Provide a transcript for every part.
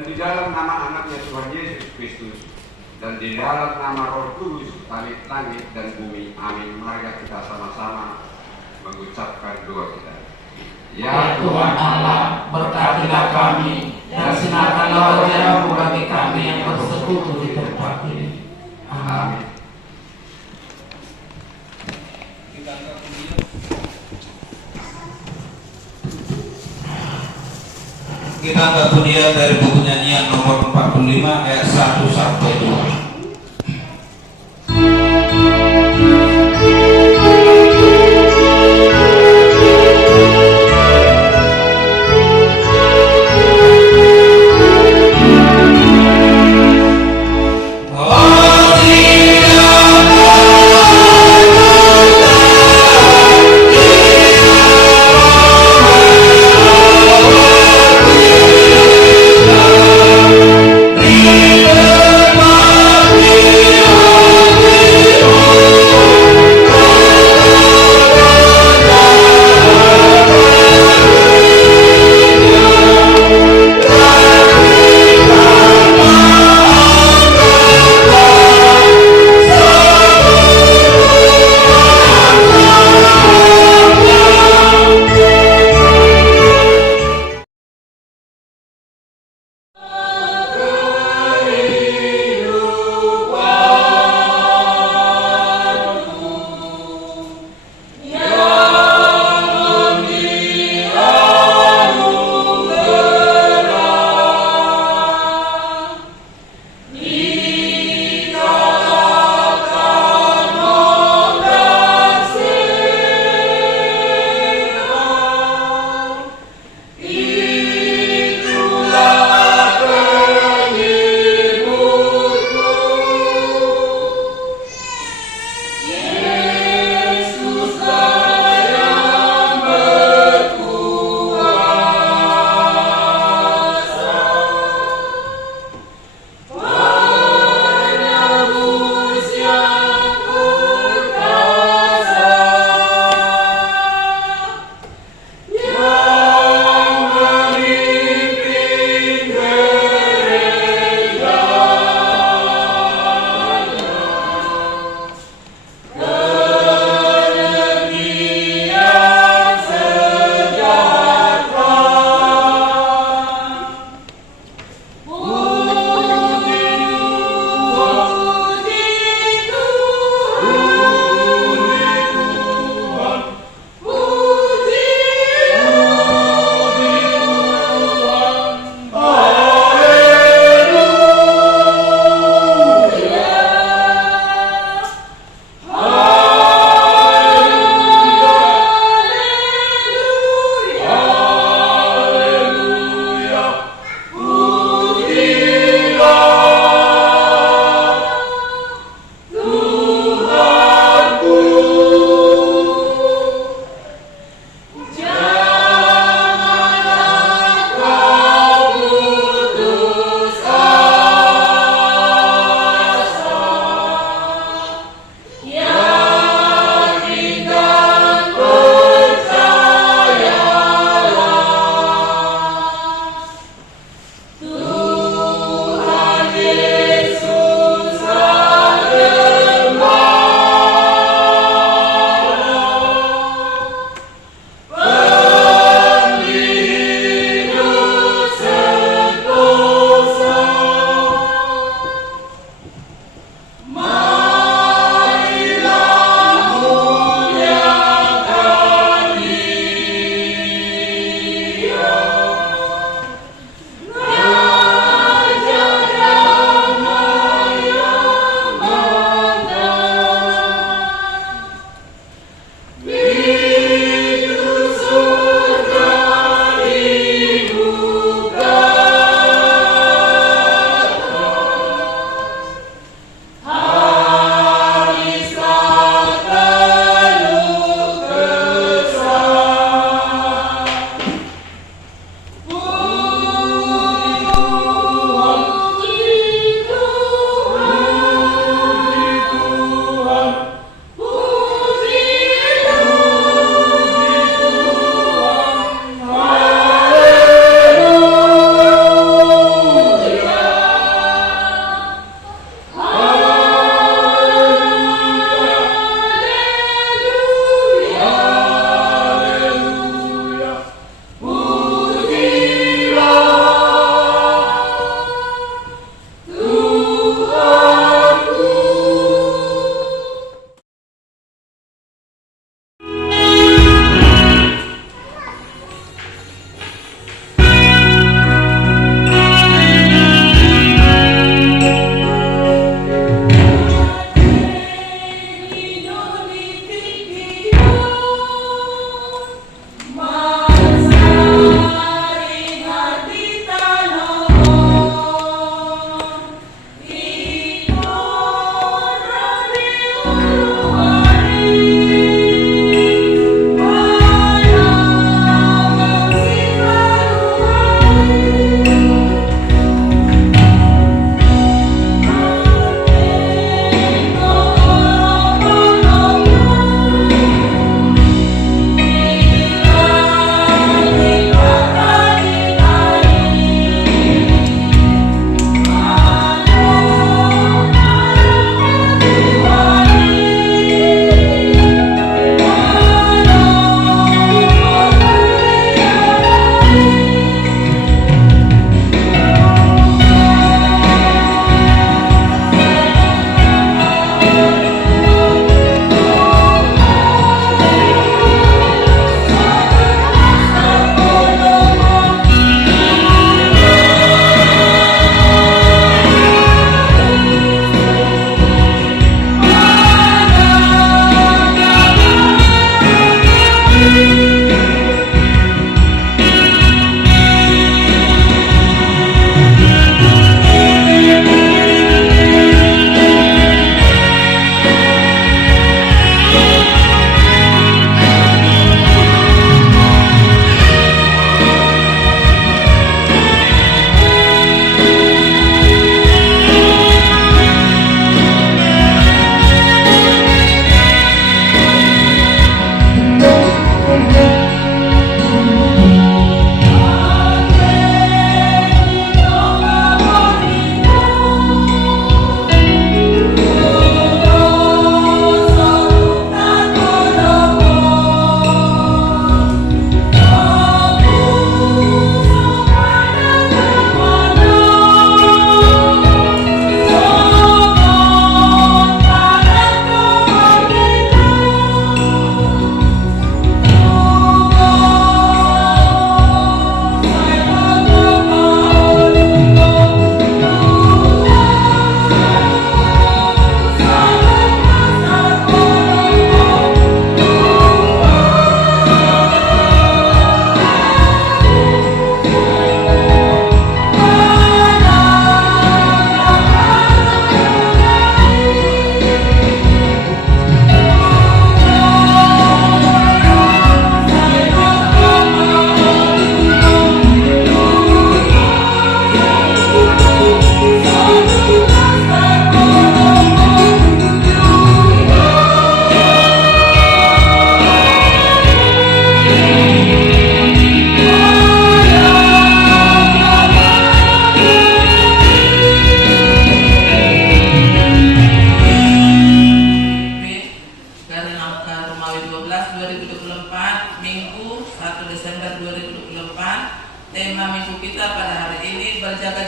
dan di dalam nama anaknya Tuhan Yesus Kristus, dan di dalam nama Roh Kudus, langit dan bumi. Amin. Mari kita sama-sama mengucapkan doa kita. Ya Tuhan Allah, berkatilah kami dan sinarkanlah wajah-Mu bagi kami yang bersekutu di tempat ini. Amin. Kita angkat bunyian dari buku nyanyian nomor 45 ayat 1 sampai 2. Bye.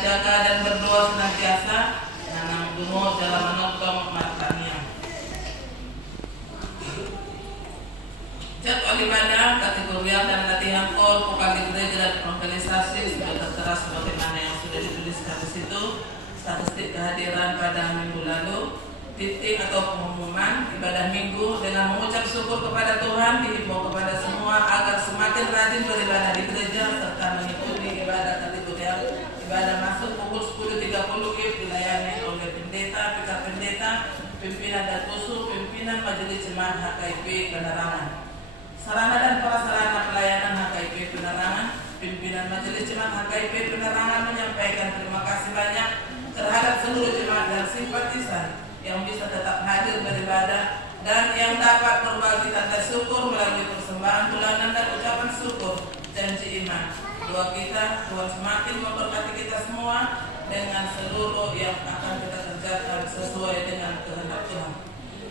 berjaga-jaga dan berdoa senantiasa nanang dungo dalam menonton matanya. Jadwal ibadah, kategorial dan latihan kor, vokal gereja dan organisasi sudah tertera sebagaimana yang sudah dituliskan di situ. Statistik kehadiran pada minggu lalu, titik atau pengumuman ibadah minggu dengan mengucap syukur kepada Tuhan dihimbau kepada semua agar semakin rajin beribadah di gereja serta mengikuti ibadah kategorial. Ibadah masuk pukul 10.30 WIB dilayani oleh pendeta, pikar pendeta, pimpinan dan usul, pimpinan majelis jemaat HKIP penerangan. Sarana dan prasarana pelayanan HKIP penerangan, pimpinan majelis jemaat HKIP penerangan menyampaikan terima kasih banyak terhadap seluruh jemaat dan simpatisan yang bisa tetap hadir beribadah dan yang dapat berbagi tanda syukur melalui persembahan bulanan dan ucapan syukur janji iman. Doa kita, Tuhan semakin memberkati kita semua dengan seluruh yang akan kita kerjakan sesuai dengan kehendak Tuhan.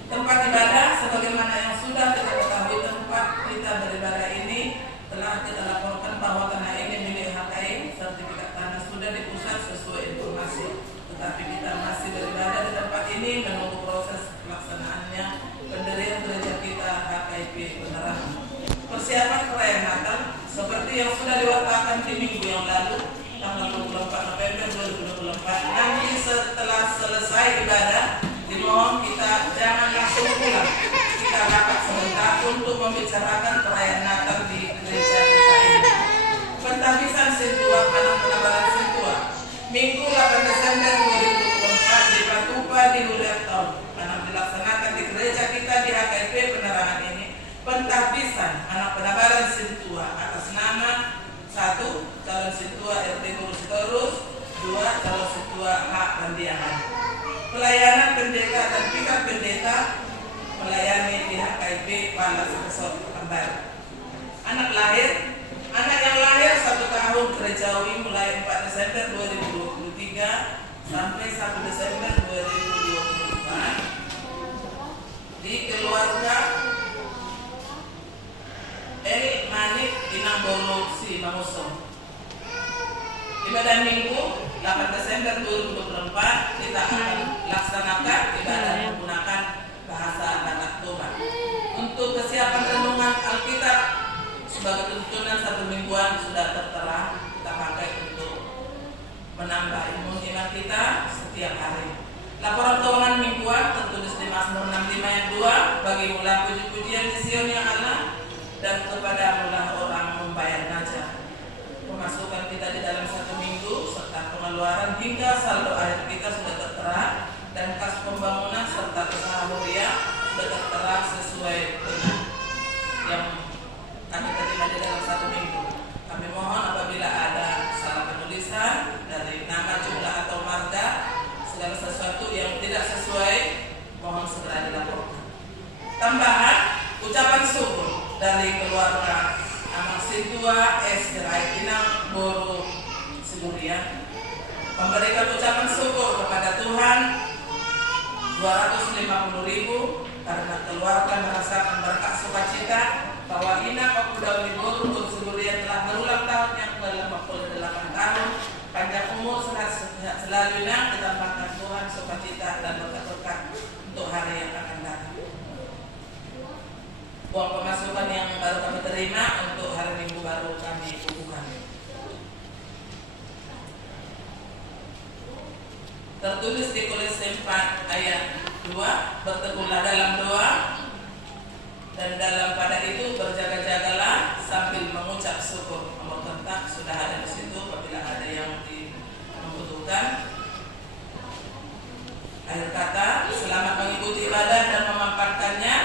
Tempat ibadah sebagaimana yang sudah kita ketahui, tempat kita beribadah ini telah kita laporkan bahwa tanah ini milik HKI, sertifikat tanah sudah dipusat sesuai informasi. Tetapi kita masih beribadah di tempat ini menunggu proses pelaksanaannya pendirian gereja kita HKIP Penerangan. Persiapan perayaan Natal seperti yang sudah diwartakan di minggu yang lalu tanggal 24 November 2024. Nanti setelah selesai ibadah dimohon kita jangan langsung pulang. Kita rapat sebentar untuk membicarakan perayaan Natal di gereja kita ini. Pentahbisan Sintua, Panang Penabaran Sintua, Minggu 8 Desember 2024 di Patupa di Hulerton, karena dilaksanakan di gereja kita di HKIP Penerangan ini. Pentahbisan anak penabaran Sintua atas nama 1. Calon Sintua RT Sitorus, 2. Calon Sintua H. Pandiangan. Pelayanan pendeta dan pikar pendeta melayani di HKIP Palas Resort Ambar. Anak yang lahir 1 tahun gerejawi mulai 4 Desember 2023 sampai 1 Desember 2024 di keluarga El Manik Inambolo Si Mamuso. Ibadah Minggu 8 Desember 2024 kita akan laksanakan ibadah menggunakan bahasa anak Tuhan. Untuk kesiapan renungan Alkitab sebagai tuntunan 1 mingguan sudah tertera, kita pakai untuk menambah iman kita setiap hari. Laporan keuangan mingguan tertulis di Mazmur 65 ayat 2, bagi mula puji-pujian di Sion ya Allah, dan kepada mula orang membayar najah. Pemasukan kita di dalam 1 minggu serta pengeluaran hingga saldo akhir kita sudah tertera, dan kas pembangunan serta usaha mulia sudah tertera sesuai dengan yang kami terima di dalam 1 minggu. Kami mohon apabila ada salah penulisan dari nama, jumlah atau marga, segala sesuatu yang tidak sesuai mohon segera dilaporkan. Tambahan ucapan syukur dari keluarga Amang Sintua S. Gerai Inang Boru Sigurian memberikan ucapan syukur kepada Tuhan 250.000 karena keluarga merasakan berkat sukacita bahwa Inang Pemuda Boru Sigurian telah berulang tahun yang ke-58 tahun. Panjang umur, sehat selalu Inang, ditambahkan Tuhan sukacita dan berkat-berkat untuk hari yang akan datang. Uang pemasukan yang baru kami terima untuk hari Minggu baru kami kukuhkan. Tertulis di Kolose 4 ayat 2, berteguhlah dalam doa dan dalam pada itu berjaga-jagalah sambil mengucap syukur. Nomor kontak sudah ada di situ apabila ada yang membutuhkan. Akhir kata, selamat mengikuti ibadah dan memampatkannya,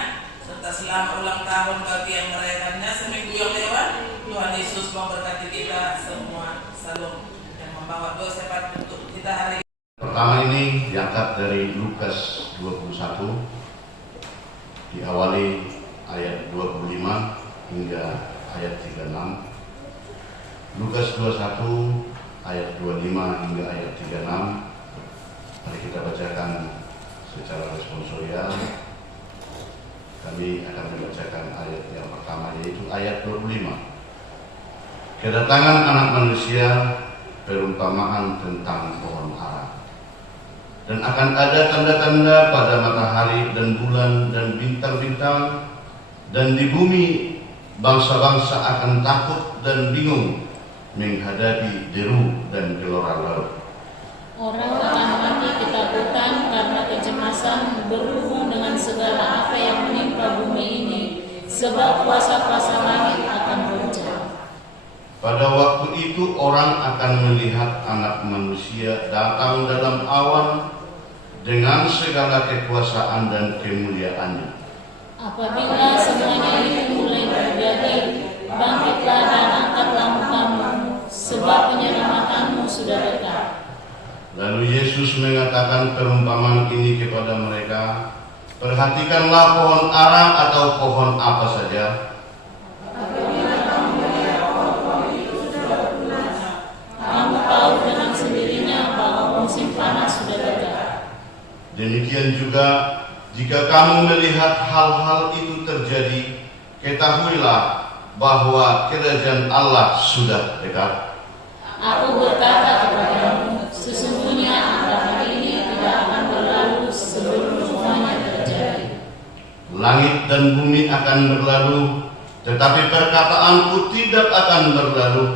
serta selamat ulang tahun bagi yang merayakannya seminggu yang lewat. Tuhan Yesus memberkati kita semua. Salam yang membawa doa sepat untuk kita hari ini. Pertama ini diangkat dari Lukas 21, diawali ayat 25 hingga ayat 36. Lukas 21 ayat 25 hingga ayat 36. Mari kita bacakan secara responsorial. Kami akan membacakan ayat yang pertama, yaitu ayat 25. Kedatangan anak manusia perumpamaan tentang pohon ara. Dan akan ada tanda-tanda pada matahari dan bulan dan bintang-bintang, dan di bumi bangsa-bangsa akan takut dan bingung menghadapi deru dan gelora laut. Orang akan mati ketakutan karena kecemasan berhubung dengan segala apa yang menimpa bumi ini, sebab kuasa-kuasa langit akan goncang. Pada waktu itu orang akan melihat Anak Manusia datang dalam awan dengan segala kekuasaan dan kemuliaannya. Apabila semuanya itu mulai terjadi, bangkitlah dan angkatlah mukamu, sebab penyelamatanmu sudah dekat. Lalu Yesus mengatakan perumpamaan ini kepada mereka, perhatikanlah pohon ara atau pohon apa saja. Kamu tahu dengan sendirinya bahwa musim panas sudah dekat. Demikian juga, jika kamu melihat hal-hal itu terjadi, ketahuilah bahwa kerajaan Allah sudah dekat. Aku berkata kepadamu, sesungguhnya angka hari ini tidak akan berlalu sebelum semuanya terjadi. Langit dan bumi akan berlalu, tetapi perkataanku tidak akan berlalu.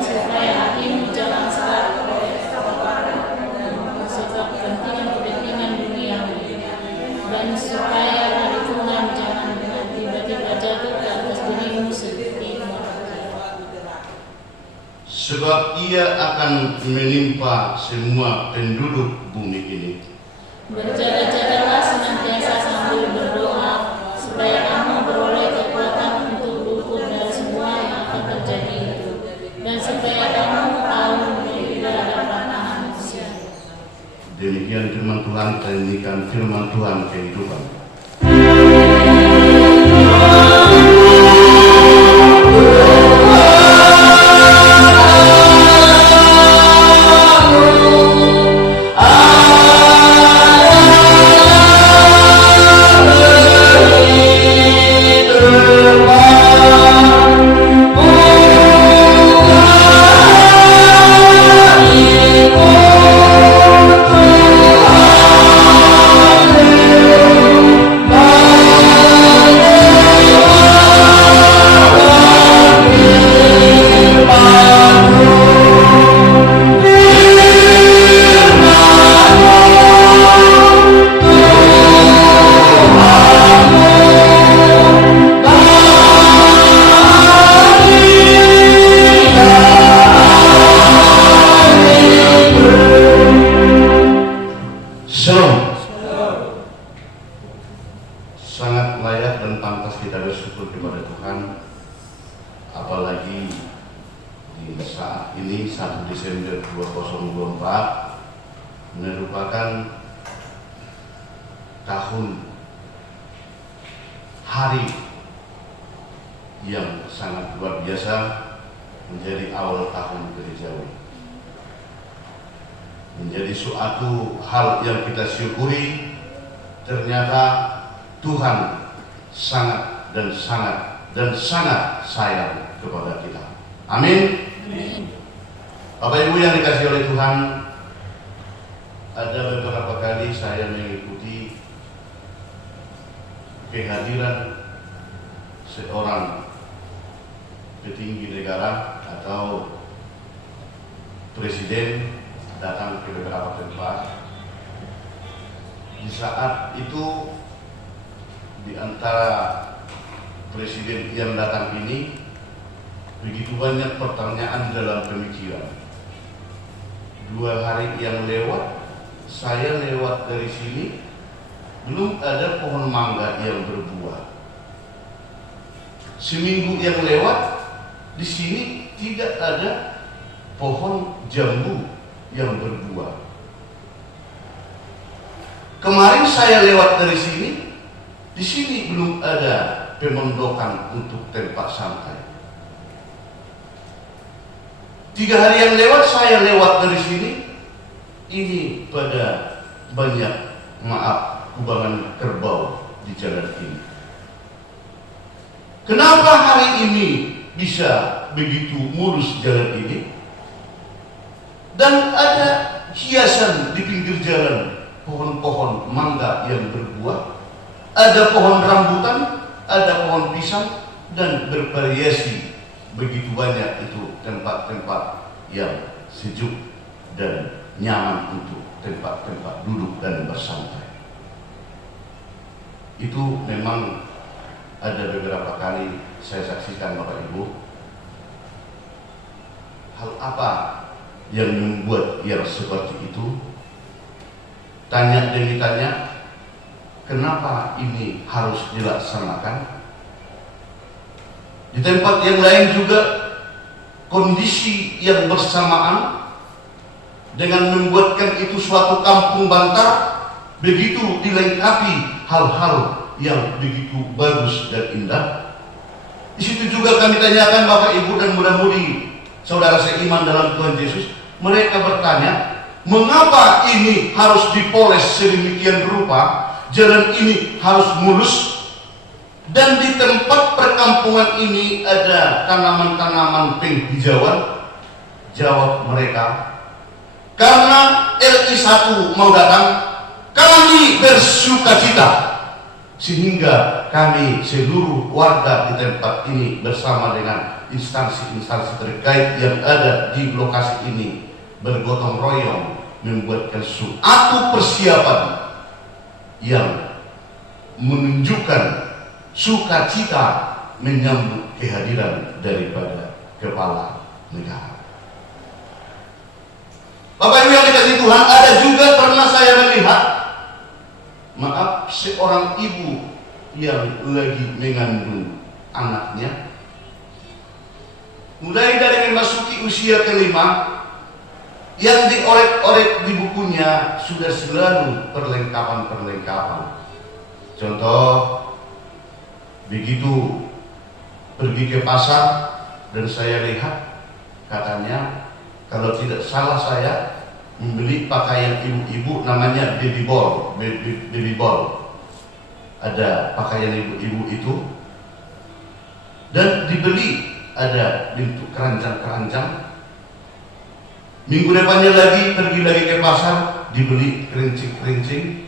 Supaya hatimu jangan salah oleh sebab kepentingan dunia, dan supaya hari Tuhan jangan dengan tiba-tiba jatuh ke atas dirimu seperti Sebab ia akan menimpa semua penduduk bumi ini. Berjaga-jagalah senantiasa sambil berdoa, supaya kamu beroleh kekuatan untuk luput dari semua yang akan terjadi itu, dan supaya kamu tahu bila dapat tahan manusia. Demikian firman Tuhan, dan demikian firman Tuhan kehidupan. Sangat layak dan pantas kita bersyukur kepada Tuhan, apalagi di saat ini 1 Desember 2024 merupakan tahun hari yang sangat luar biasa, menjadi awal tahun gerejawi, menjadi suatu hal yang kita syukuri. Ternyata Tuhan sangat dan sangat dan sangat sayang kepada kita. Amin. Bapak Ibu yang dikasihi oleh Tuhan, ada beberapa kali saya mengikuti kehadiran seorang petinggi negara atau presiden datang ke beberapa tempat. Di saat itu, di antara presiden yang datang ini, begitu banyak pertanyaan di dalam pemikiran. 2 hari yang lewat, saya lewat dari sini, belum ada pohon mangga yang berbuah. Seminggu yang lewat, di sini tidak ada pohon jambu yang berbuah. Kemarin saya lewat dari sini, di sini belum ada pemondokan untuk tempat santai. 3 hari yang lewat saya lewat dari sini, ini pada banyak, maaf, kubangan kerbau di jalan ini. Kenapa hari ini bisa begitu mulus jalan ini, dan ada hiasan di pinggir jalan, pohon-pohon mangga yang berbuah, ada pohon rambutan, ada pohon pisang, dan bervariasi begitu banyak itu tempat-tempat yang sejuk dan nyaman untuk tempat-tempat duduk dan bersantai. Itu memang ada beberapa kali saya saksikan, Bapak Ibu. Hal apa yang membuat yang seperti itu? Tanya demi tanya, kenapa ini harus dilaksanakan? Di tempat yang lain juga kondisi yang bersamaan dengan membuatkan itu suatu kampung bantar begitu dilengkapi hal-hal yang begitu bagus dan indah. Di situ juga kami tanyakan Bapak Ibu dan mudah-mudi saudara seiman dalam Tuhan Yesus, mereka bertanya, mengapa ini harus dipoles sedemikian rupa, jalan ini harus mulus, dan di tempat perkampungan ini ada tanaman-tanaman penghijauan? Jawab mereka, karena LI1 mau datang, kami bersukacita, sehingga kami seluruh warga di tempat ini bersama dengan instansi-instansi terkait yang ada di lokasi ini bergotong royong membuatkan suatu persiapan yang menunjukkan sukacita menyambut kehadiran daripada kepala negara. Bapak Ibu yang dikasihi Tuhan, ada juga pernah saya melihat, maaf, seorang ibu yang lagi mengandung anaknya, mulai dari memasuki usia kelima, yang diorek-orek di bukunya sudah selalu perlengkapan-perlengkapan. Contoh, begitu pergi ke pasar dan saya lihat, katanya kalau tidak salah saya membeli pakaian ibu-ibu namanya baby ball. Ada pakaian ibu-ibu itu dan dibeli ada bentuk keranjang-keranjang. Minggu depannya lagi pergi lagi ke pasar, dibeli kerincing-kerincing.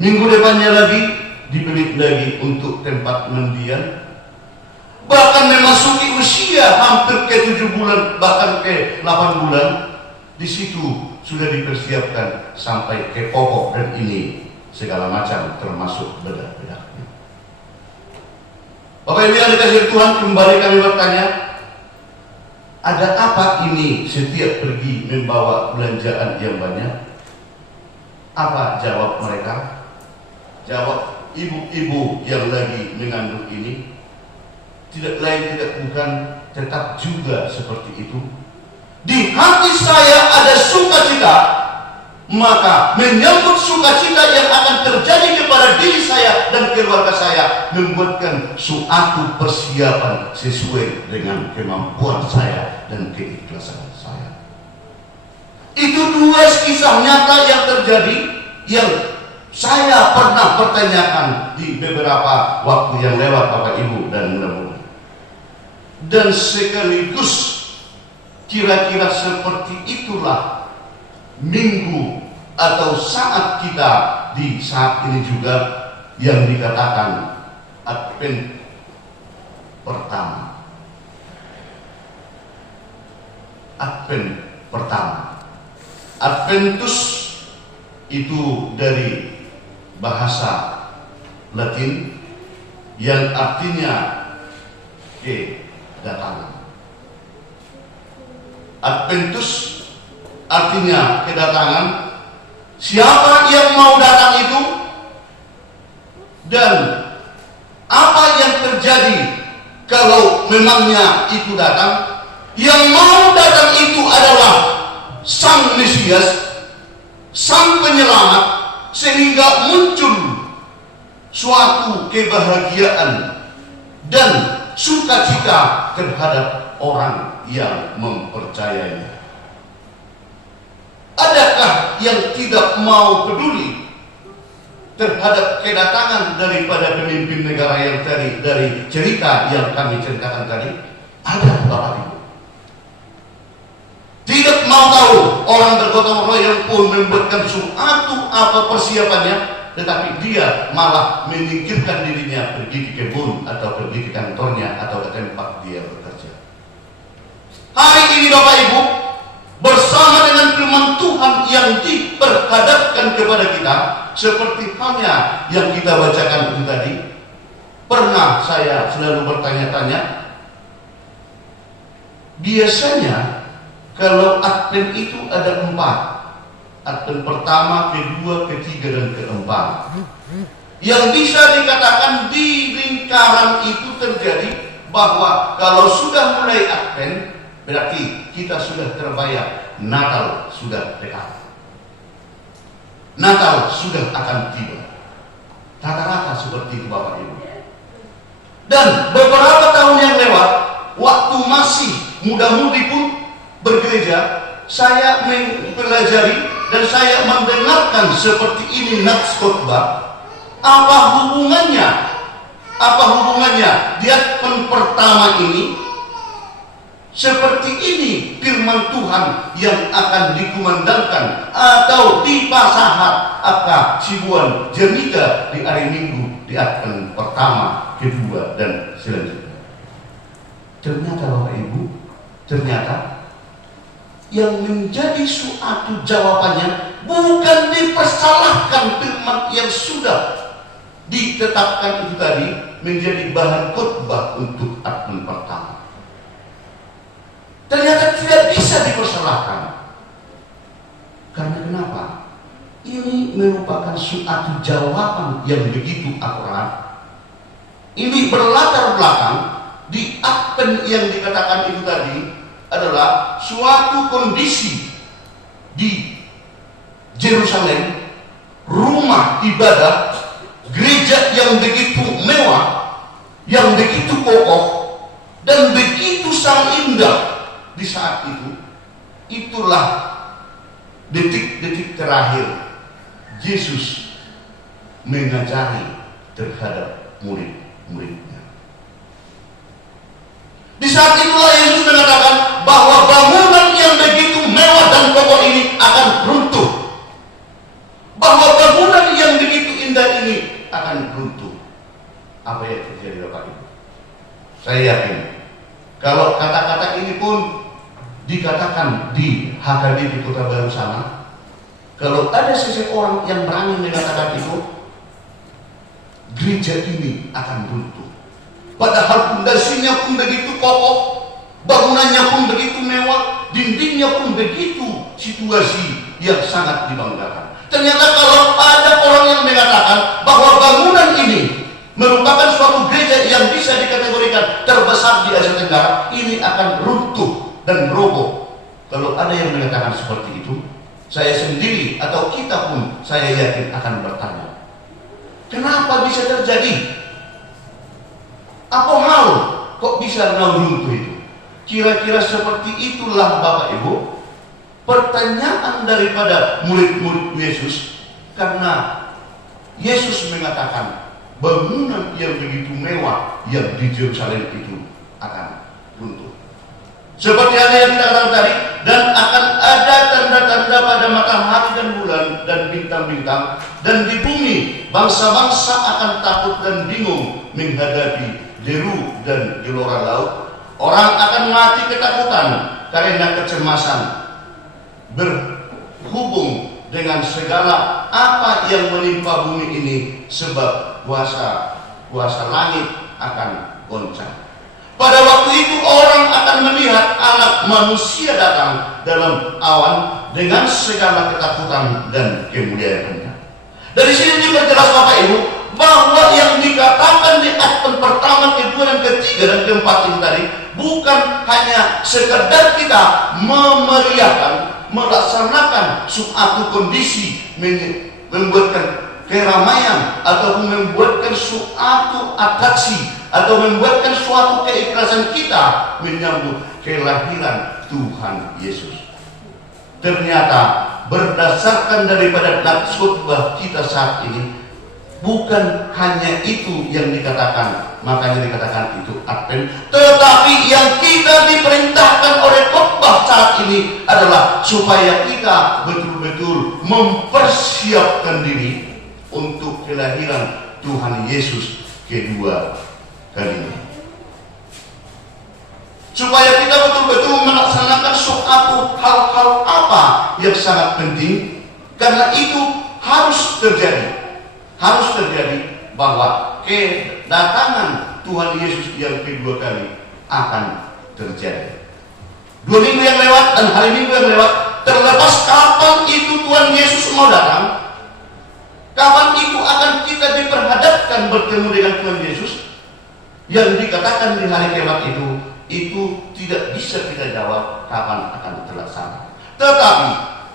Minggu depannya lagi dibeli lagi untuk tempat mandian. Bahkan memasuki usia hampir ke 7 bulan, bahkan ke 8 bulan, di situ sudah dipersiapkan sampai ke popok dan ini segala macam termasuk bedak-bedaknya. Bapak Ibu yang dikasihi Tuhan, kembali kami bertanya, ada apa ini setiap pergi membawa belanjaan yang banyak? Apa jawab mereka? Jawab ibu-ibu yang lagi mengandung ini, tidak lain tidak bukan tetap juga seperti itu. Di hati saya ada sukacita, maka menyambut sukacita yang akan terjadi kepada diri saya dan keluarga saya, membuatkan suatu persiapan sesuai dengan kemampuan saya dan keikhlasan saya. Itu dua kisah nyata yang terjadi, yang saya pernah pertanyakan di beberapa waktu yang lewat, Bapak Ibu dan mudah-mudahan. Dan sekaligus kira-kira seperti itulah minggu atau saat kita di saat ini juga yang dikatakan Advent pertama. Advent pertama. Adventus itu dari bahasa Latin yang artinya kedatangan. Adventus artinya kedatangan. Siapa yang mau datang itu, dan apa yang terjadi kalau memangnya itu datang. Yang mau datang itu adalah Sang Mesias, Sang Penyelamat, sehingga muncul suatu kebahagiaan dan sukacita terhadap orang yang mempercayainya. Adakah yang tidak mau peduli terhadap kedatangan daripada pemimpin negara yang tadi, dari cerita yang kami ceritakan tadi? Ada Bapak Ibu. Tidak mau tahu orang bergotong royong pun membuatkan suatu apa persiapannya, tetapi dia malah menyingkirkan dirinya pergi ke kebun atau pergi ke kantornya atau ke tempat dia bekerja. Hari ini Bapak Ibu, bersama dengan firman Tuhan yang diperhadapkan kepada kita, seperti halnya yang kita bacakan itu tadi, pernah saya selalu bertanya-tanya, biasanya kalau Advent itu ada 4. Advent pertama, kedua, ketiga, dan keempat. Yang bisa dikatakan di lingkaran itu terjadi bahwa kalau sudah mulai Advent, berarti kita sudah terbayang Natal sudah dekat. Natal sudah akan tiba. Rata-rata seperti itu Bapak Ibu. Dan beberapa tahun yang lewat, waktu masih muda-mudi pun bergereja, saya mempelajari dan saya mendengarkan seperti ini nats khotbah. Apa hubungannya di Advent pertama ini? Seperti ini firman Tuhan yang akan dikumandangkan atau dipasahat akan sibuan jernita di hari Minggu di Advent pertama, kedua, dan selanjutnya. Ternyata Bapak Ibu, ternyata yang menjadi suatu jawabannya bukan dipersalahkan firman yang sudah ditetapkan itu tadi menjadi bahan khotbah untuk Advent pertama. Ternyata tidak bisa dipersalahkan. Karena kenapa? Ini merupakan suatu jawaban yang begitu akurat. Ini berlatar belakang di Advent yang dikatakan itu tadi adalah suatu kondisi di Yerusalem, rumah ibadah, gereja yang begitu mewah, yang begitu kokoh, dan begitu sangat indah di saat itu. Itulah detik-detik terakhir Yesus mengajari terhadap murid-muridnya. Di saat itulah Yesus mengatakan bahwa bangunan yang begitu mewah dan kokoh ini akan runtuh. Bahwa bangunan yang begitu indah ini akan runtuh. Apa yang terjadi Bapak Ibu? Saya yakin kalau kata-kata ini pun dikatakan di HKD di Kota Baru sana, kalau ada seseorang yang berani mengatakan itu, gereja ini akan runtuh. Padahal pondasinya pun begitu kokoh, bangunannya pun begitu mewah, dindingnya pun begitu situasi yang sangat dibanggakan. Ternyata kalau ada orang yang mengatakan bahwa bangunan ini merupakan suatu gereja yang bisa dikategorikan terbesar di Asia Tenggara, ini akan runtuh dan roboh. Kalau ada yang mengatakan seperti itu, saya sendiri atau kita pun saya yakin akan bertanya, kenapa bisa terjadi? Apa hal kok bisa runtuh itu? Kira-kira seperti itulah Bapak Ibu pertanyaan daripada murid-murid Yesus, karena Yesus mengatakan bangunan yang begitu mewah yang di Yerusalem itu akan runtuh. Seperti ada yang kita katakan tadi, dan akan ada tanda-tanda pada matahari dan bulan dan bintang-bintang, dan di bumi bangsa-bangsa akan takut dan bingung menghadapi deru dan gelora laut. Orang akan mati ketakutan karena kecemasan berhubung dengan segala apa yang menimpa bumi ini, sebab kuasa langit akan goncang. Pada waktu itu orang akan melihat Anak Manusia datang dalam awan dengan segala ketakutan dan kemuliaannya. Dari sini diperjelas Bapak Ibu bahwa yang dikatakan di Advent pertama, kedua, dan ketiga, dan keempat itu tadi bukan hanya sekedar kita memeriahkan, melaksanakan suatu kondisi, membuatkan keramaian atau membuatkan suatu atraksi atau membuatkan suatu keikhlasan kita menyambut kelahiran Tuhan Yesus. Ternyata berdasarkan daripada nats khotbah kita saat ini, bukan hanya itu yang dikatakan, makanya dikatakan itu Advent, tetapi yang kita diperintahkan oleh khotbah saat ini adalah supaya kita betul-betul mempersiapkan diri untuk kelahiran Tuhan Yesus kedua kalinya. Supaya kita betul-betul melaksanakan suatu hal-hal apa yang sangat penting, karena itu harus terjadi bahwa kedatangan Tuhan Yesus yang kedua kali akan terjadi. 2 minggu yang lewat dan hari Minggu yang lewat, terlepas kapan itu Tuhan Yesus mau datang, kapan itu akan kita diperhadapkan bertemu dengan Tuhan Yesus, yang dikatakan di hari kiamat itu tidak bisa kita jawab kapan akan terlaksana. Tetapi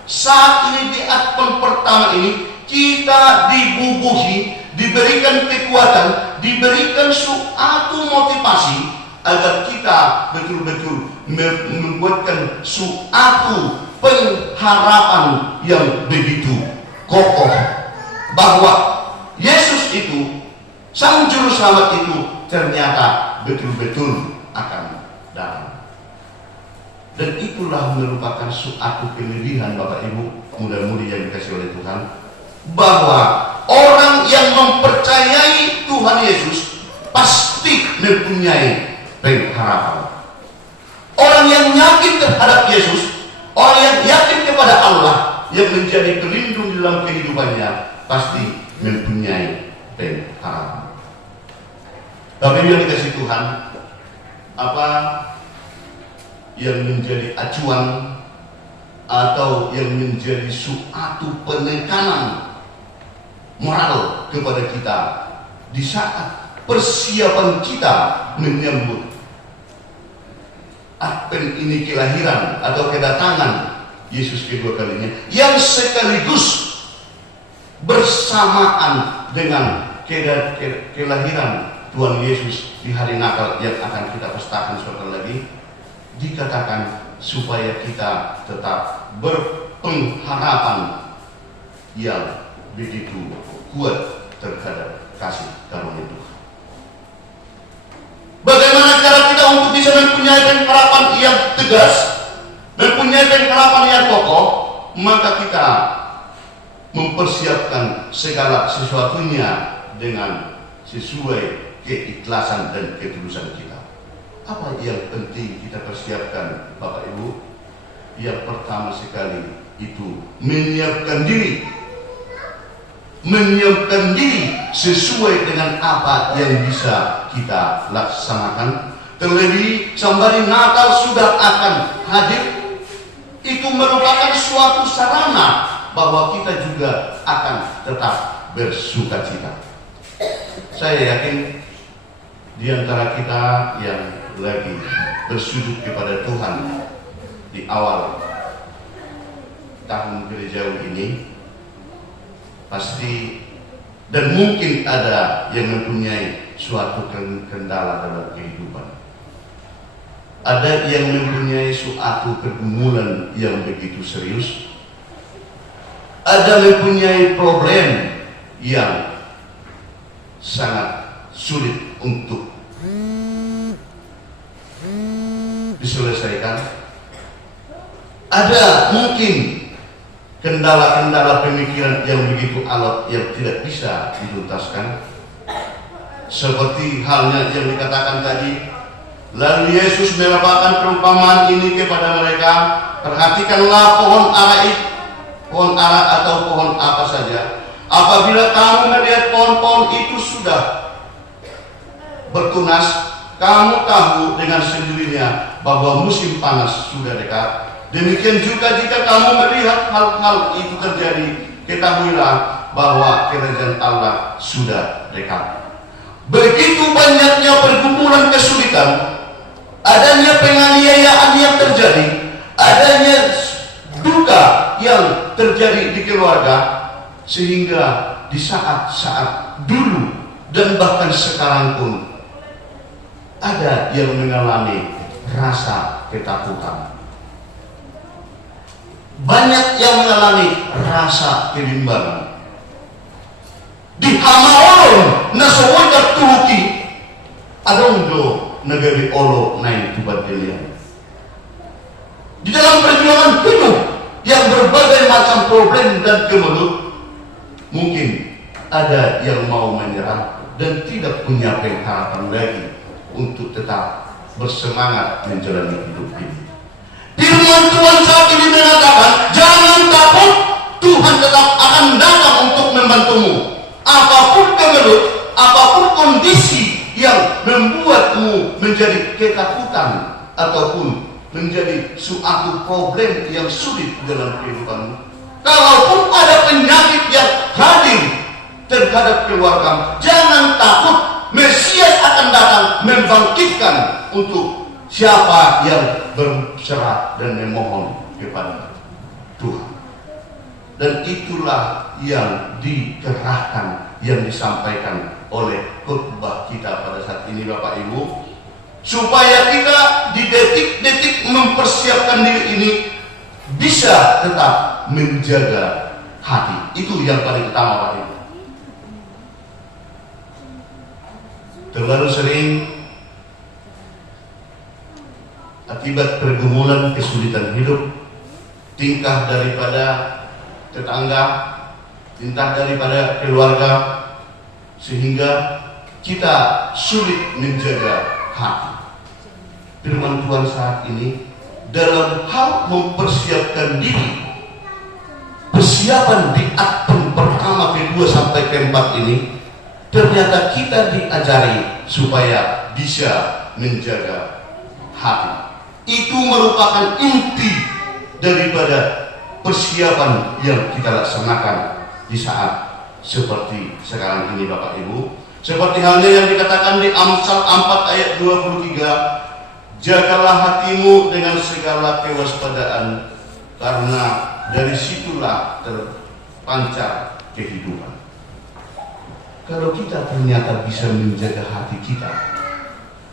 saat ini di Advent pertama ini, kita dibubuhi, diberikan kekuatan, diberikan suatu motivasi agar kita betul-betul membuatkan suatu pengharapan yang begitu kokoh bahwa Yesus itu, Sang Juru Selamat itu ternyata betul-betul akan datang. Dan itulah merupakan suatu pemilihan Bapak Ibu muda-mudi yang dikasih oleh Tuhan, bahwa orang yang mempercayai Tuhan Yesus pasti mempunyai pengharapan. Orang yang yakin terhadap Yesus, orang yang yakin kepada Allah yang menjadi pelindung di dalam kehidupannya, pasti mempunyai pengharapan. Tapi yang dikasih Tuhan, apa yang menjadi acuan atau yang menjadi suatu penekanan moral kepada kita di saat persiapan kita menyambut Advent ini, kelahiran atau kedatangan Yesus kedua kalinya, yang sekaligus bersamaan dengan kelahiran Tuhan Yesus di hari Natal yang akan kita pestakan sebentar lagi, dikatakan supaya kita tetap berpengharapan yang begitu kuat terhadap kasih karunia Tuhan. Bagaimana cara kita untuk bisa mempunyai pengharapan yang tegas, mempunyai pengharapan yang kokoh? Maka kita mempersiapkan segala sesuatunya dengan sesuai keikhlasan dan ketulusan kita. Apa yang penting kita persiapkan, Bapak Ibu? Yang pertama sekali itu menyiapkan diri sesuai dengan apa yang bisa kita laksanakan. Terlebih sembari Natal sudah akan hadir, itu merupakan suatu sarana bahwa kita juga akan tetap bersukacita. Saya yakin di antara kita yang lagi bersujud kepada Tuhan di awal tahun gerejawi ini, pasti dan mungkin ada yang mempunyai suatu kendala dalam kehidupan. Ada yang mempunyai suatu pergumulan yang begitu serius. Ada mempunyai problem yang sangat sulit untuk diselesaikan. Ada mungkin kendala-kendala pemikiran yang begitu alot yang tidak bisa dituntaskan, seperti halnya yang dikatakan tadi. Lalu Yesus melakukan perumpamaan ini kepada mereka, perhatikanlah pohon ara atau pohon apa saja. Apabila kamu melihat pohon-pohon itu sudah bertunas, kamu tahu dengan sendirinya bahwa musim panas sudah dekat. Demikian juga jika kamu melihat hal-hal itu terjadi, ketahuilah bahwa kerajaan Allah sudah dekat. Begitu banyaknya pergumulan kesulitan, adanya penganiayaan yang terjadi, adanya duka yang terjadi di keluarga, sehingga di saat-saat dulu dan bahkan sekarang pun ada yang mengalami rasa ketakutan. Banyak yang mengalami rasa kebimbangan. di Hamaolon nasowoy kartuhuki adong do negeri olo naik tubat dilian. Di dalam perjuangan hidup yang berbagai macam problem dan kemelut, mungkin ada yang mau menyerah dan tidak punya pengharapan lagi untuk tetap bersemangat menjalani hidup ini. Firman Tuhan saat ini mengatakan, jangan takut, Tuhan tetap akan datang untuk membantumu. Apapun kemelut, apapun kondisi yang membuatmu menjadi ketakutan ataupun menjadi suatu problem yang sulit dalam kehidupanmu. Kalaupun ada penyakit yang hadir terhadap keluarga, jangan takut. Mesias akan datang membangkitkan untuk siapa yang berserah dan memohon kepada Tuhan. Dan itulah yang dikerahkan, yang disampaikan oleh khotbah kita pada saat ini, Bapak Ibu, supaya kita di detik-detik mempersiapkan diri ini bisa tetap menjaga hati. Itu yang paling utama, Pak Ibu. Terlalu sering akibat pergumulan kesulitan hidup, tingkah daripada tetangga, tingkah daripada keluarga, sehingga kita sulit menjaga hati. Firman Tuhan saat ini dalam hal mempersiapkan diri, persiapan di akten pertama, kedua sampai keempat ini, ternyata kita diajari supaya bisa menjaga hati. Itu merupakan inti daripada persiapan yang kita laksanakan di saat seperti sekarang ini, Bapak Ibu. Seperti halnya yang dikatakan di Amsal 4 ayat 23, jagalah hatimu dengan segala kewaspadaan, karena dari situlah terpancar kehidupan. Kalau kita ternyata bisa menjaga hati kita,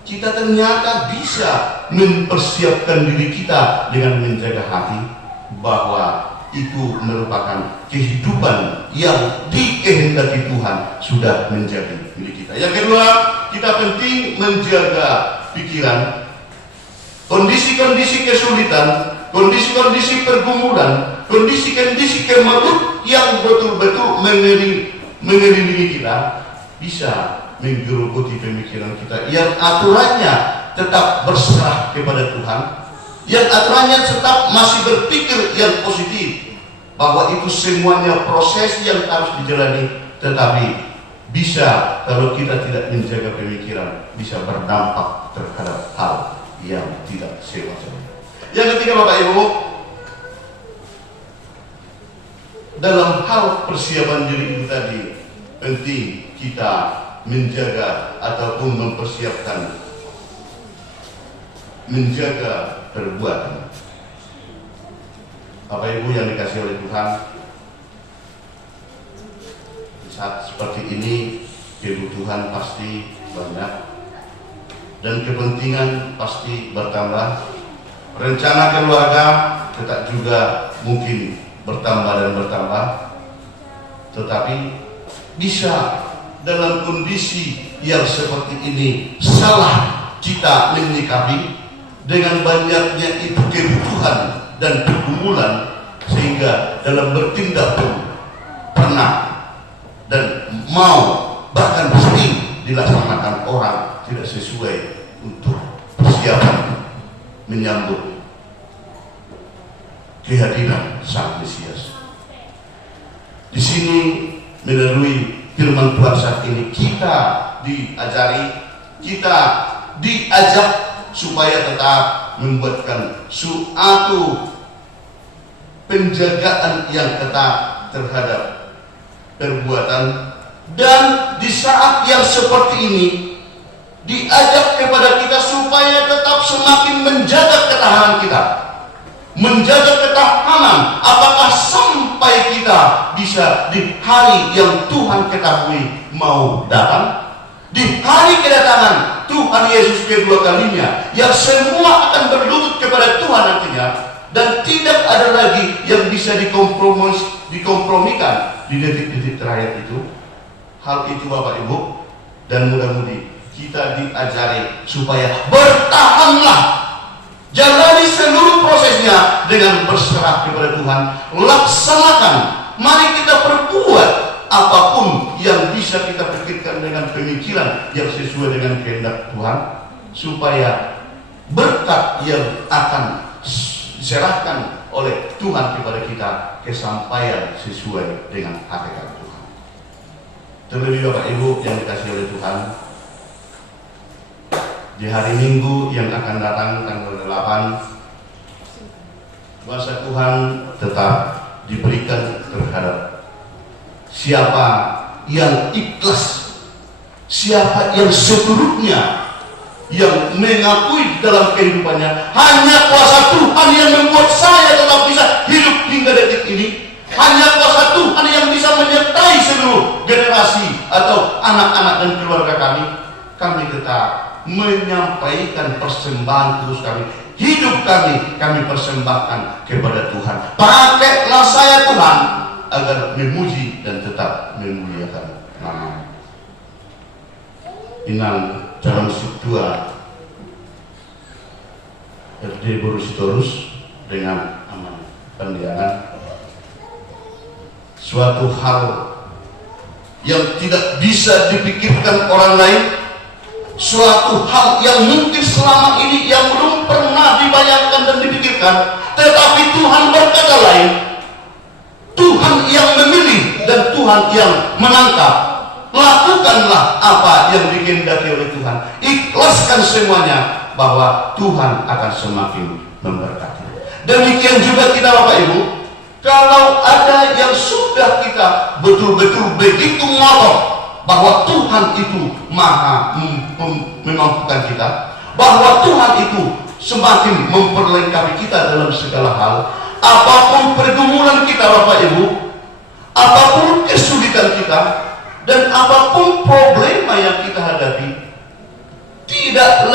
kita ternyata bisa mempersiapkan diri kita dengan menjaga hati, bahwa itu merupakan kehidupan yang dikehendaki Tuhan sudah menjadi milik kita. Yang kedua, kita penting menjaga pikiran. Kondisi-kondisi kesulitan, kondisi-kondisi pergumulan, kondisi-kondisi kemelut yang betul-betul mengelilingi kita bisa menggerogoti pemikiran kita, yang aturannya tetap berserah kepada Tuhan, yang aturannya tetap masih berpikir yang positif, bahwa itu semuanya proses yang harus dijalani, tetapi bisa, kalau kita tidak menjaga pemikiran, bisa berdampak terhadap hal yang tidak sewajarnya. Yang ketiga, Bapak Ibu, dalam hal persiapan diri itu tadi, penting kita menjaga ataupun mempersiapkan, menjaga perbuatan. Bapak Ibu yang dikasihi oleh Tuhan, saat seperti ini kebutuhan pasti banyak dan kepentingan pasti bertambah. Rencana keluarga tetap juga mungkin bertambah dan bertambah, tetapi bisa dalam kondisi yang seperti ini salah kita menyikapi dengan banyaknya itu kebutuhan dan pergumulan, sehingga dalam bertindak pun pernah dan mau bahkan pasti dilaksanakan orang tidak sesuai untuk persiapan menyambut kehadiran Sang Mesias. Di sini melalui firman Tuhan saat ini kita diajari, kita diajak supaya tetap membuatkan suatu penjagaan yang ketat terhadap perbuatan, dan di saat yang seperti ini diajak kepada kita supaya tetap semakin menjaga ketahanan kita, menjaga ketahanan apakah sampai kita bisa di hari yang Tuhan ketahui mau datang, di hari kedatangan Tuhan Yesus kedua kalinya, yang semua akan berlutut kepada Tuhan nantinya, dan tidak ada lagi yang bisa dikompromikan di detik-detik terakhir itu. hal itu Bapak Ibu dan mudah-mudi kita diajari supaya bertahanlah, jalani seluruh prosesnya dengan berserah kepada Tuhan, laksanakan. Mari kita perbuat apapun yang bisa kita pikirkan dengan pemikiran yang sesuai dengan kehendak Tuhan, supaya berkat yang akan diserahkan oleh Tuhan kepada kita kesampaian sesuai dengan hakikat Tuhan. Terlebih Bapak Ibu yang dikasihi oleh Tuhan, di hari Minggu yang akan datang tanggal 8, kuasa Tuhan tetap diberikan terhadap siapa yang ikhlas, siapa yang seturutnya, yang mengakui dalam kehidupannya hanya kuasa Tuhan yang membuat saya tetap bisa hidup hingga detik ini. Hanya kuasa Tuhan yang bisa menyertai seluruh generasi atau anak-anak dan keluarga kami. Kami tetap menyampaikan persembahan kudus kami, hidup kami persembahkan kepada Tuhan. Pakailah saya Tuhan agar memuji dan tetap memuliakan nama. Inang dalam Subtua RD Borusitorus dengan aman pendiangan, suatu hal yang tidak bisa dipikirkan orang lain, suatu hal yang mungkin selama ini yang belum pernah dibayangkan dan dipikirkan, tetapi Tuhan berkata lain. Tuhan yang memilih dan Tuhan yang menangkap. Lakukanlah apa yang dikehendaki oleh Tuhan, ikhlaskan semuanya, bahwa Tuhan akan semakin memberkati. Demikian juga kita Bapak Ibu, kalau ada yang sudah kita betul-betul begitu ngotot bahwa Tuhan itu maha memampukan kita, bahwa Tuhan itu semakin memperlengkapi kita dalam segala hal, apapun pergumulan kita Bapak Ibu, apapun kesulitan kita, dan apapun problema yang kita hadapi, tidak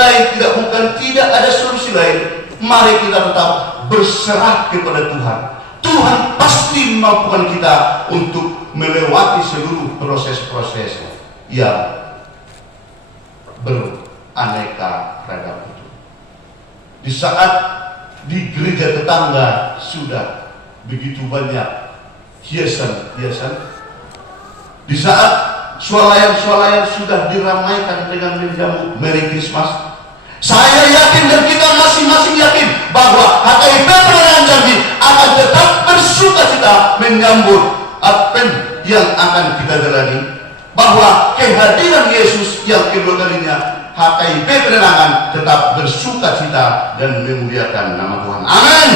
ada solusi lain. Mari kita tetap berserah kepada Tuhan. Tuhan pasti memampukan kita untuk melewati seluruh proses-proses yang beraneka ragam itu. Di saat di gereja tetangga sudah begitu banyak hiasan-hiasan, di saat swalayan-swalayan sudah diramaikan dengan menjamu Merry Christmas, saya yakin dan kita masing-masing yakin bahwa HKIP Penerangan Jambi akan tetap bersukacita menyambut Advent yang akan kita jalani, bahwa kehadiran Yesus yang kedua kalinya, HKIP Penerangan tetap bersukacita dan memuliakan nama Tuhan. Amin.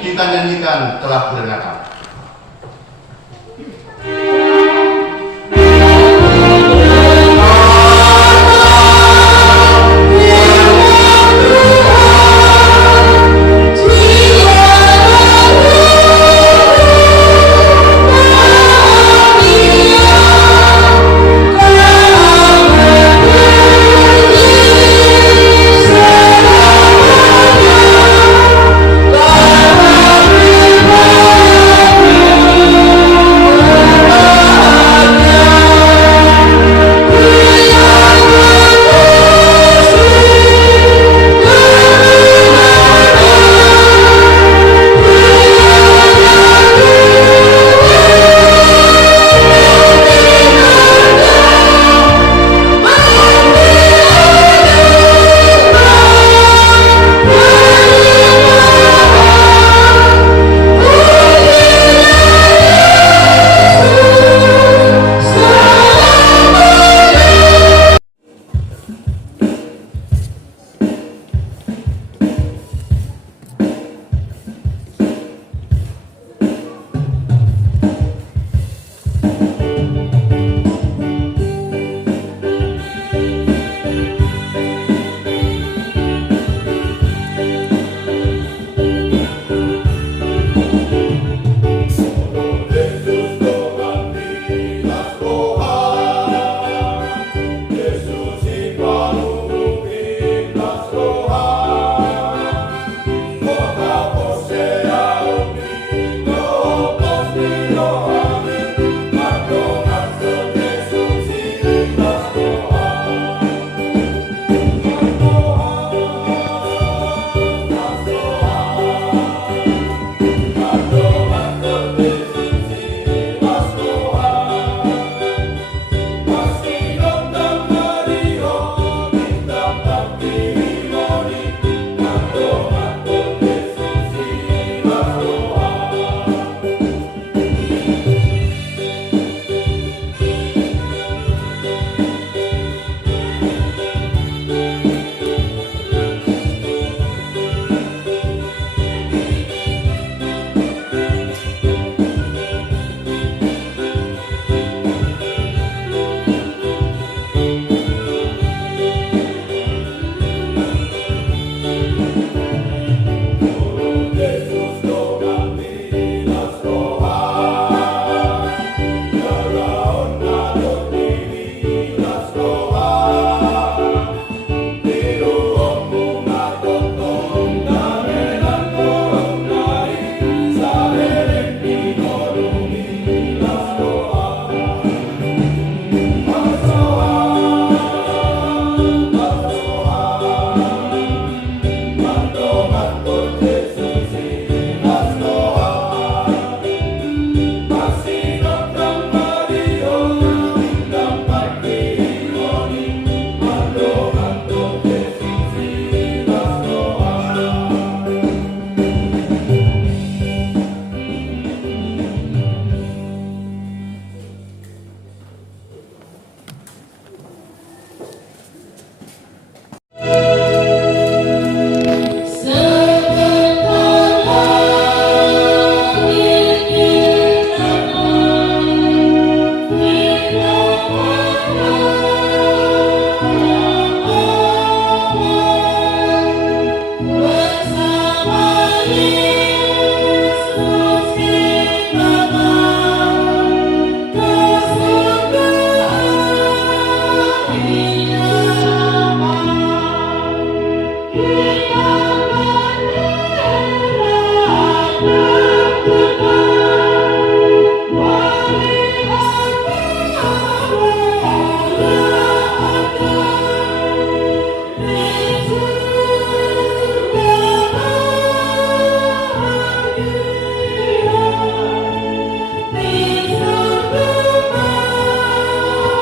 Kita nyanyikan Telah Kudengarkan. Thank you.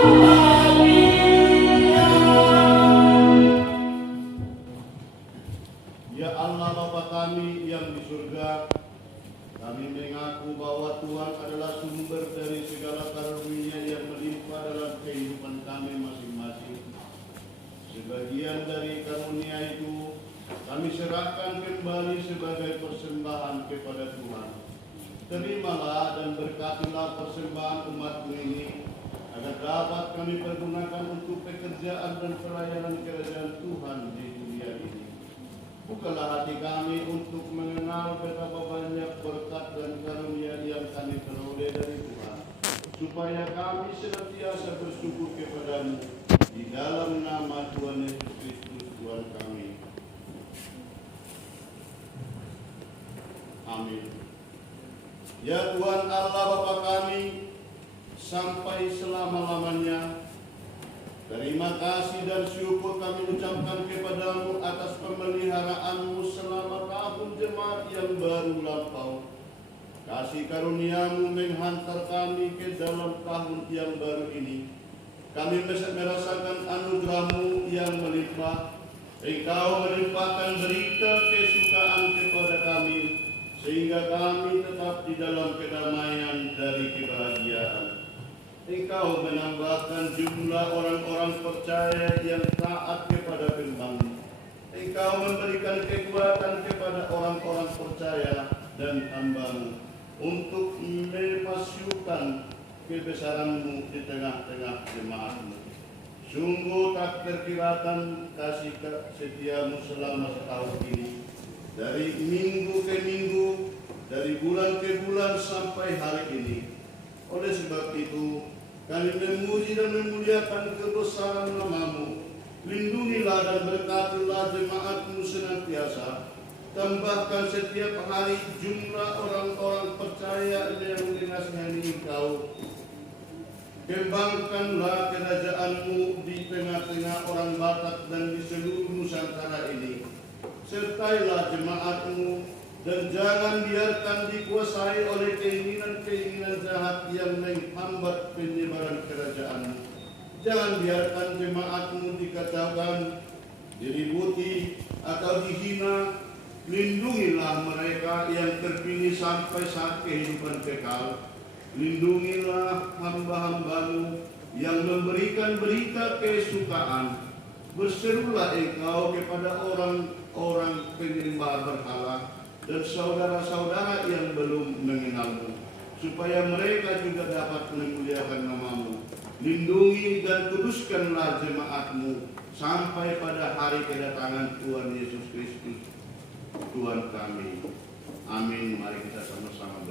Ya Allah Bapa kami yang di surga, kami mengaku bahwa Tuhan adalah sumber dari segala karunia yang melimpah dalam kehidupan kami masing-masing. Sebagian dari karunia itu kami serahkan kembali sebagai persembahan kepada Tuhan. Terimalah dan berkatilah persembahan umat-Mu ini, agar dapat kami pergunakan untuk pekerjaan dan pelayanan kerajaan Tuhan di dunia ini. Bukalah hati kami untuk mengenal betapa banyak berkat dan karunia yang kami peroleh dari Tuhan, supaya kami senantiasa bersyukur kepada-Mu di dalam nama Tuhan Yesus Kristus Tuhan kami. Amin. Ya Tuhan Allah Bapa kami, sampai selama-lamanya, terima kasih dan syukur kami ucapkan kepada-Mu atas pemeliharaan-Mu selama tahun jemaat yang baru lampau. Kasih karunia-Mu menghantar kami ke dalam tahun yang baru ini. Kami merasakan anugerah-Mu yang melimpah. Engkau melimpahkan berita kesukaan kepada kami, sehingga kami tetap di dalam kedamaian dari kebahagiaan. Engkau menambahkan jumlah orang-orang percaya yang taat kepada firman-Mu. Engkau memberikan kekuatan kepada orang-orang percaya dan hamba-Mu untuk memasyurkan kebesaran-Mu di tengah-tengah jemaat-Mu. Sungguh tak terkirakan kasih setia-Mu selama setahun ini. Dari minggu ke minggu, dari bulan ke bulan sampai hari ini. Oleh sebab itu, kami memuji dan memuliakan kebesaran nama-Mu. Lindungilah dan berkatilah jemaat-Mu senantiasa. Tambahkan setiap hari jumlah orang-orang percaya yang dinasihani Engkau. Kembangkanlah kerajaan-Mu di tengah-tengah orang Batak dan di seluruh Nusantara ini. Sertailah jemaat-Mu dan jangan biarkan dikuasai oleh keinginan-keinginan jahat yang menghambat penyebaran kerajaan-Mu. Jangan biarkan jemaat-Mu dikacaukan, diributi atau dihina. Lindungilah mereka yang terpilih sampai saat kehidupan kekal. Lindungilah hamba-hamba-Mu yang memberikan berita kesukaan. Berserulah Engkau kepada orang-orang penyembah berhala dan saudara-saudara yang belum mengenal-Mu, supaya mereka juga dapat memuliakan nama-Mu. Lindungi dan kuduskanlah jemaat-Mu sampai pada hari kedatangan Tuhan Yesus Kristus Tuhan kami. Amin. Mari kita sama-sama